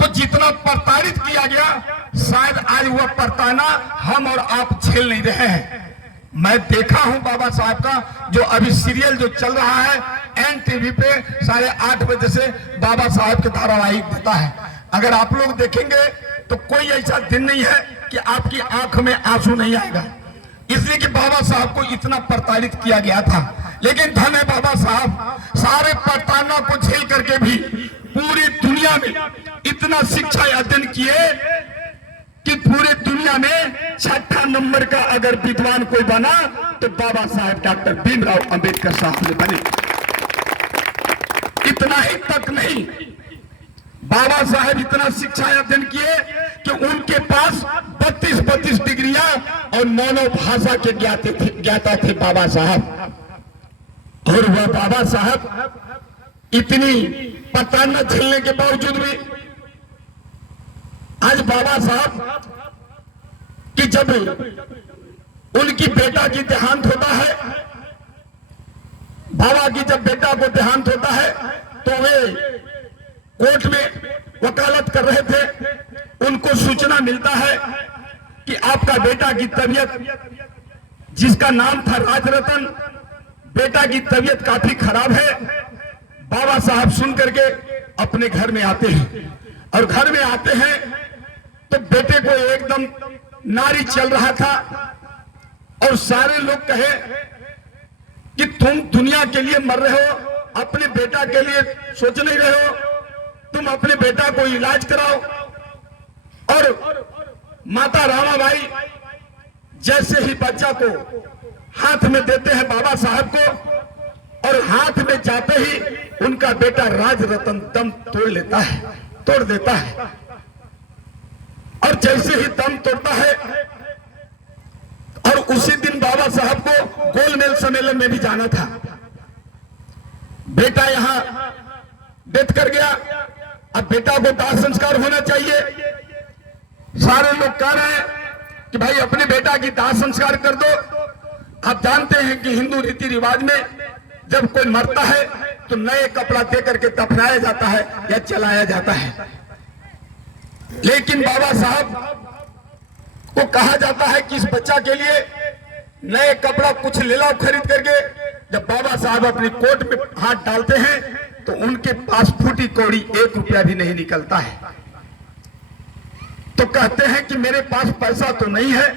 को जितना प्रताड़ित किया गया, शायद आज वह प्रताड़ना हम और आप झेल नहीं रहे हैं। मैं देखा हूं बाबा साहब का जो अभी सीरियल जो चल रहा है NTV पे 8:30 बजे से बाबा साहब के धारावाहिक देता है। अगर आप लोग देखेंगे तो कोई ऐसा दिन नहीं है कि आपकी आंख में आंसू नहीं आएगा, इसलिए कि बाबा साहब को इतना प्रताड़ित किया गया था। लेकिन धन है बाबा साहब, सारे प्रताड़ना को झेल करके भी पूरी दुनिया में इतना शिक्षा अध्ययन किए कि पूरी दुनिया में 6ठा नंबर का अगर विद्वान कोई बना तो बाबा साहब डॉक्टर भीमराव अंबेडकर साहब ने बने। इतना ही तक नहीं, बाबा साहब इतना शिक्षा अध्ययन किए कि उनके पास 32 डिग्रियां और 9 भाषा के ज्ञाता थे बाबा साहब। और वह बाबा साहब इतनी प्रताड़ना झेलने के बावजूद भी आज बाबा साहब कि जब उनकी बेटा की देहांत होता है, बाबा की जब बेटा को देहांत होता है तो वे कोर्ट में वकालत कर रहे थे। उनको सूचना मिलता है कि आपका बेटा की तबीयत, जिसका नाम था राजरतन, बेटा की तबीयत काफी खराब है। बाबा साहब सुन करके अपने घर में आते हैं और घर में आते हैं तो बेटे को एकदम नारी चल रहा था और सारे लोग कहे कि तुम दुनिया के लिए मर रहे हो, अपने बेटा के लिए सोच नहीं रहे हो, तुम अपने बेटा को इलाज कराओ। और माता रामाबाई जैसे ही बच्चा को हाथ में देते हैं बाबा साहब को, और हाथ में जाते ही उनका बेटा राजरतन दम तोड़ देता है। और जैसे ही दम तोड़ता है, और उसी दिन बाबा साहब को गोलमेल सम्मेलन में भी जाना था। बेटा यहां डेथ कर गया, अब बेटा को दाह संस्कार होना चाहिए। सारे लोग कह रहे हैं कि भाई अपने बेटा की दाह संस्कार कर दो। आप जानते हैं कि हिंदू रीति रिवाज में जब कोई मरता है तो नए कपड़ा दे करके दफनाया जाता है या चलाया जाता है। लेकिन बाबा साहब को कहा जाता है कि इस बच्चा के लिए नए कपड़ा कुछ ले लाओ खरीद करके। जब बाबा साहब अपनी कोट में हाथ डालते हैं तो उनके पास फूटी कौड़ी 1 रुपया भी नहीं निकलता है। तो कहते हैं कि मेरे पास पैसा तो नहीं है,